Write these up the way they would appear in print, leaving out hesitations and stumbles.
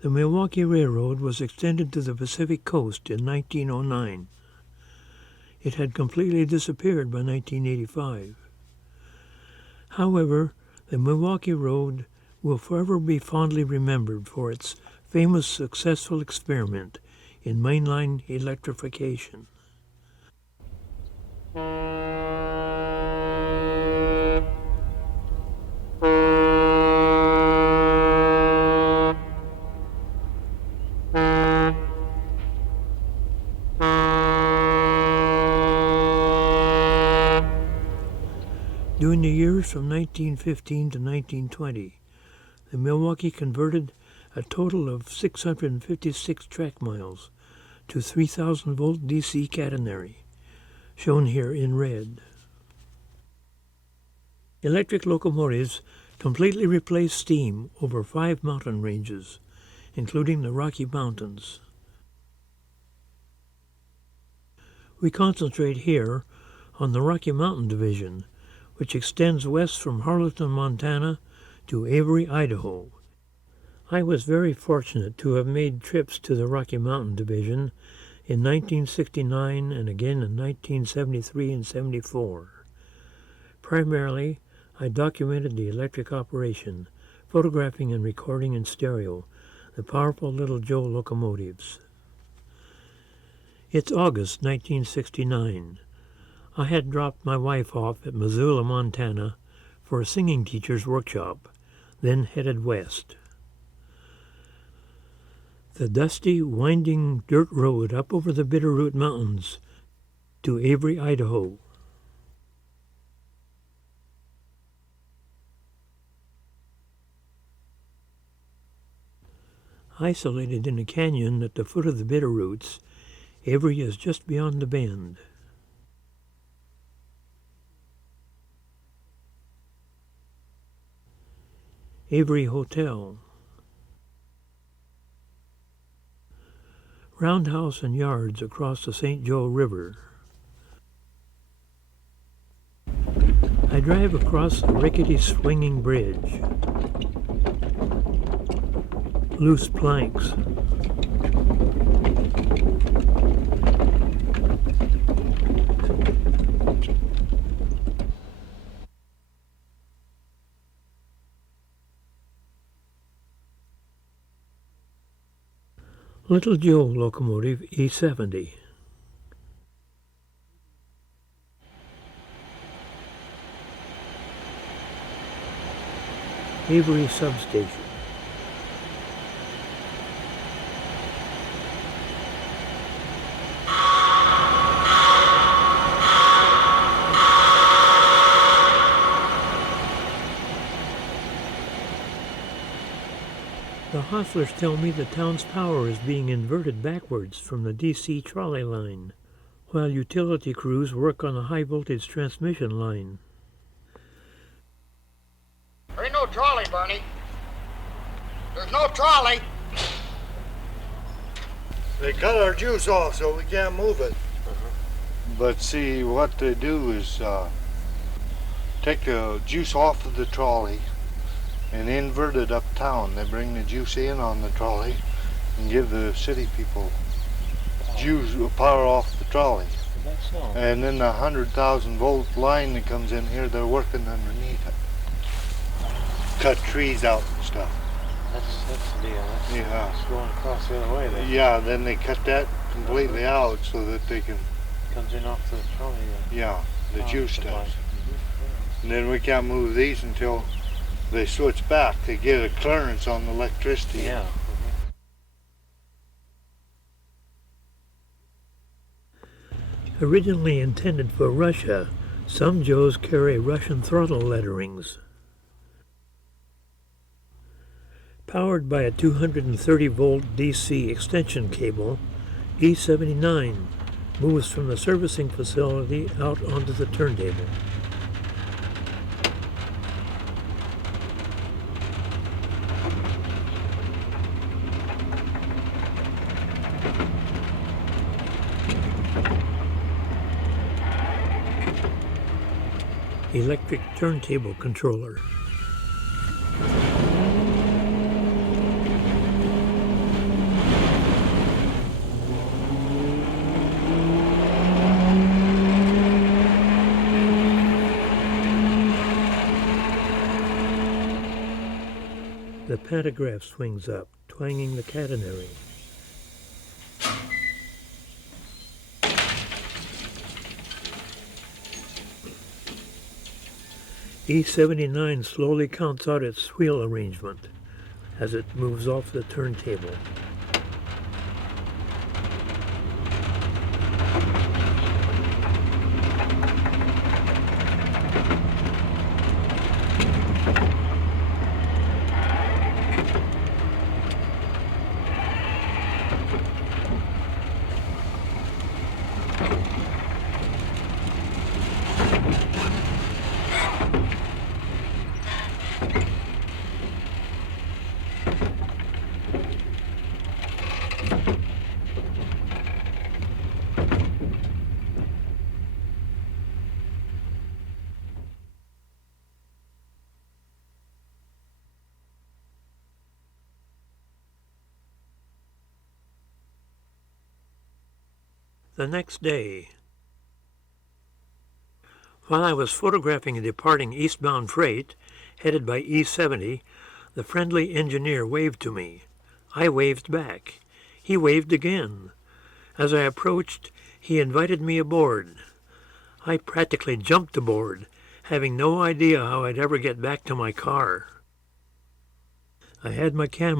The Milwaukee Railroad was extended to the Pacific Coast in 1909. It had completely disappeared by 1985. However, the Milwaukee Road will forever be fondly remembered for its famous successful experiment in mainline electrification. During the years from 1915 to 1920, the Milwaukee converted a total of 656 track miles to 3,000-volt DC catenary, shown here in red. Electric locomotives completely replaced steam over 5 mountain ranges, including the Rocky Mountains. We concentrate here on the Rocky Mountain Division, which extends west from Harleton, Montana to Avery, Idaho. I was very fortunate to have made trips to the Rocky Mountain Division in 1969 and again in 1973 and 74. Primarily, I documented the electric operation, photographing and recording in stereo the powerful Little Joe locomotives. It's August 1969. I had dropped my wife off at Missoula, Montana for a singing teacher's workshop, then headed west. The dusty, winding dirt road up over the Bitterroot Mountains to Avery, Idaho. Isolated in a canyon at the foot of the Bitterroots, Avery is just beyond the bend. Avery Hotel. Roundhouse and yards across the St. Joe River. I drive across the rickety swinging bridge. Loose planks. Little Joe locomotive E70. Avery substation. The hostlers tell me the town's power is being inverted backwards from the DC trolley line, while utility crews work on a high-voltage transmission line. There ain't no trolley, Bernie. There's no trolley. They cut our juice off so we can't move it. But see, what they do is take the juice off of the trolley and invert it uptown. They bring the juice in on the trolley and give the city people juice power off the trolley. And then the 100,000 volt line that comes in here, they're working underneath it. Cut trees out and stuff. That's the deal. Yeah. It's going across the other way then. Yeah, then they cut that completely out so that they can. Comes in off the trolley then. Yeah, the juice supply. does. And then we can't move these until they switch back to get a clearance on the electricity. Yeah. Originally intended for Russia, some Joes carry Russian throttle letterings. Powered by a 230-volt DC extension cable, E79 moves from the servicing facility out onto the turntable. Electric turntable controller. The pantograph swings up, twanging the catenary. E79 slowly counts out its wheel arrangement as it moves off the turntable. The next day, while I was photographing a departing eastbound freight headed by E70, the friendly engineer waved to me. I waved back. He waved again. As I approached, he invited me aboard. I practically jumped aboard, having no idea how I'd ever get back to my car. I had my camera.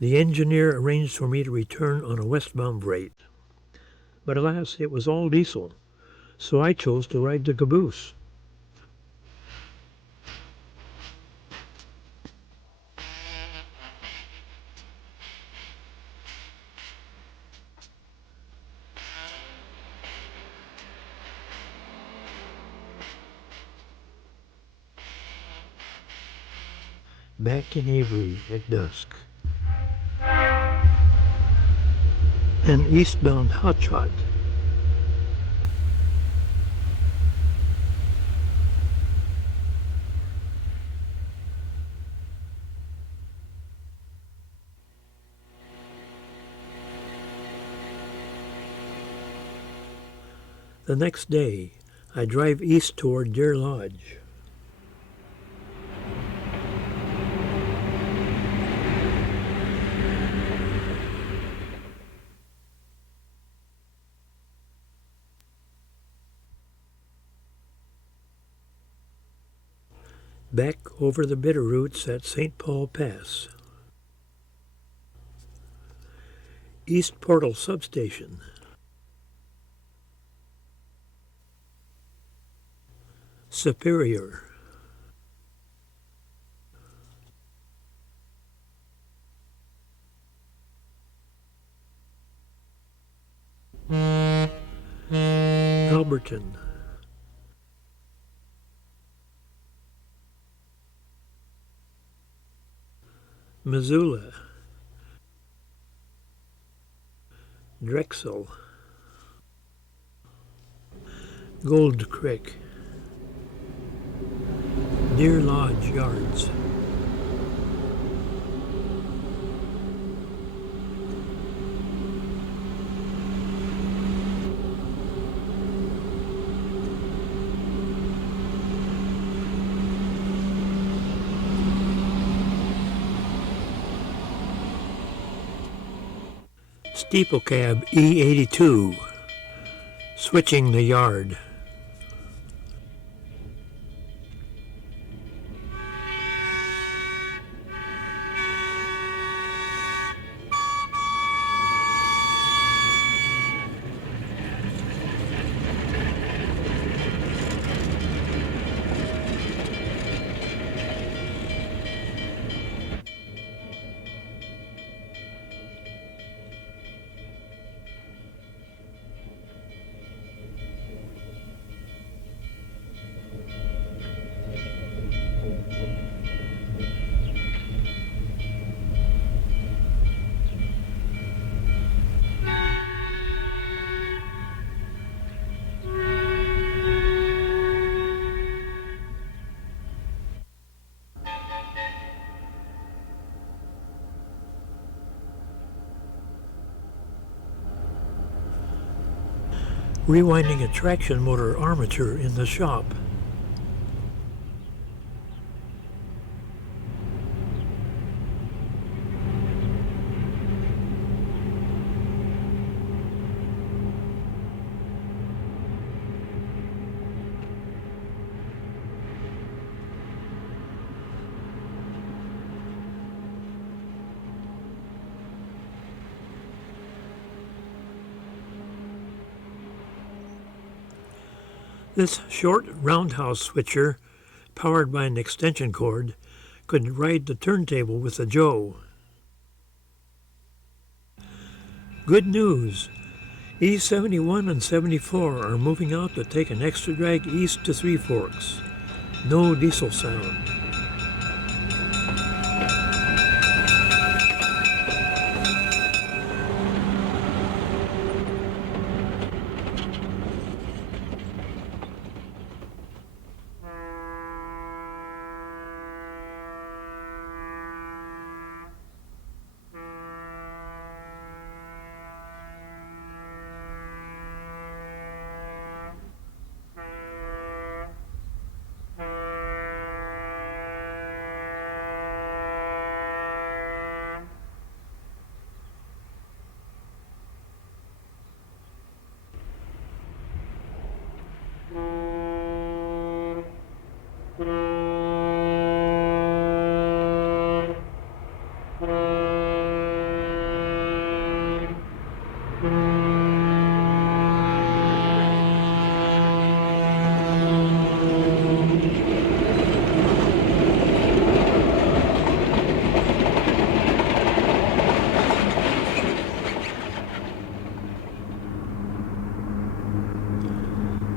The engineer arranged for me to return on a westbound freight. But alas, it was all diesel, so I chose to ride the caboose. Back in Avery at dusk. An eastbound hotshot. The next day, I drive east toward Deer Lodge. Back over the Bitterroots at St. Paul Pass. East Portal Substation. Superior. Alberton. Missoula. Drexel. Gold Creek. Deer Lodge Yards. Steeple Cab E82. Switching the yard. Rewinding a traction motor armature in the shop. This short roundhouse switcher, powered by an extension cord, could ride the turntable with a Joe. Good news! E71 and 74 are moving out to take an extra drag east to Three Forks. No diesel sound.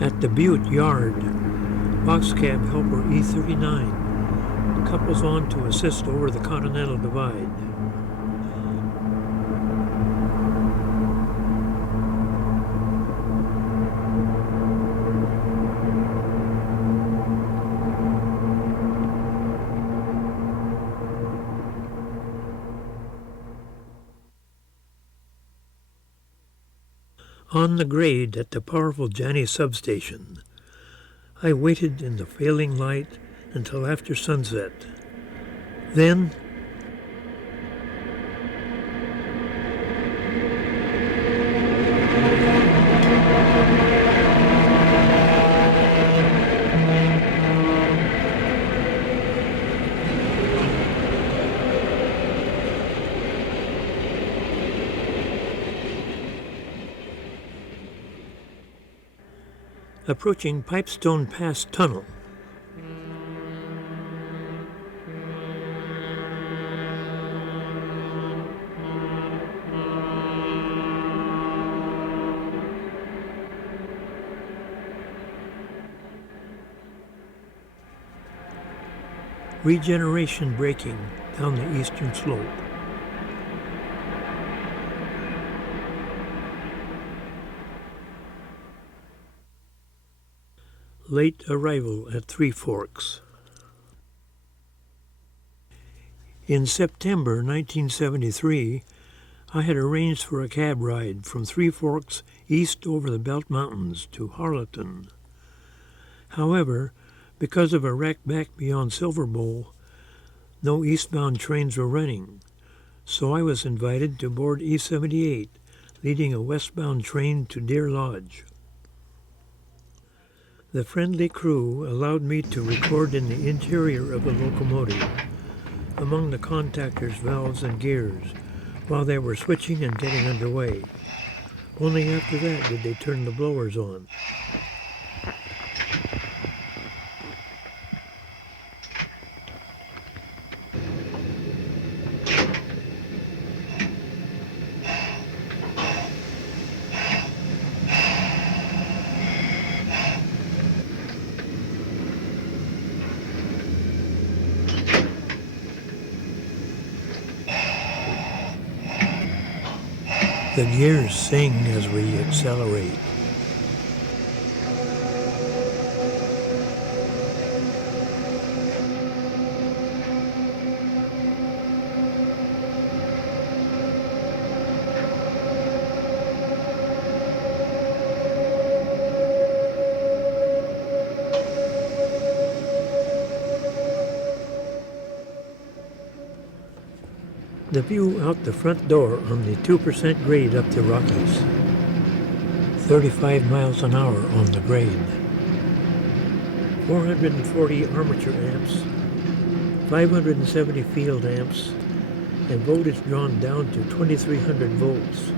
At the Butte Yard, Boxcab helper E39 couples on to assist over the Continental Divide. On the grade at the powerful Janney substation, I waited in the failing light until after sunset. Then, Approaching Pipestone Pass Tunnel. Regeneration braking down the eastern slope. Late arrival at Three Forks. In September 1973, I had arranged for a cab ride from Three Forks east over the Belt Mountains to Harleton. However, because of a wreck back beyond Silver Bowl, no eastbound trains were running, so I was invited to board E-78, leading a westbound train to Deer Lodge. The friendly crew allowed me to record in the interior of a locomotive, among the contactors, valves, and gears, while they were switching and getting underway. Only after that did they turn the blowers on. The gears sing as we accelerate. The view out the front door on the 2% grade up the Rockies. 35 miles an hour on the grade. 440 armature amps, 570 field amps, and voltage drawn down to 2300 volts.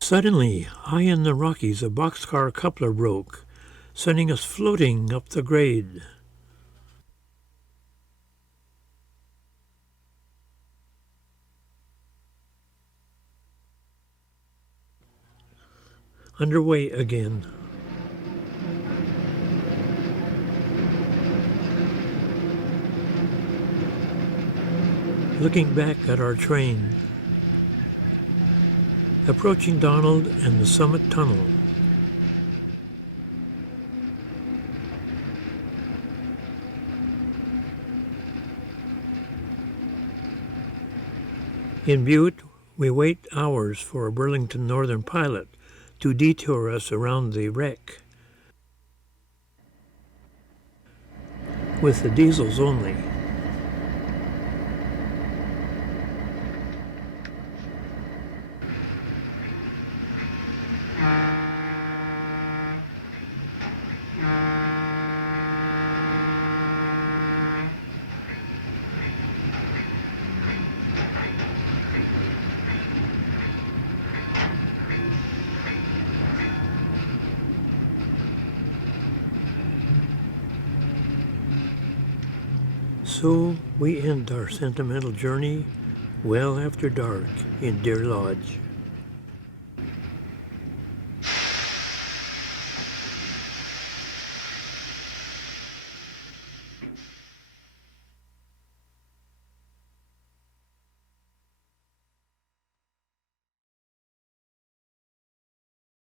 Suddenly, high in the Rockies, a boxcar coupler broke, sending us floating up the grade. Underway again. Looking back at our train. Approaching Donald and the Summit Tunnel. In Butte, we wait hours for a Burlington Northern pilot to detour us around the wreck. With the diesels only. So we end our sentimental journey well after dark in Deer Lodge.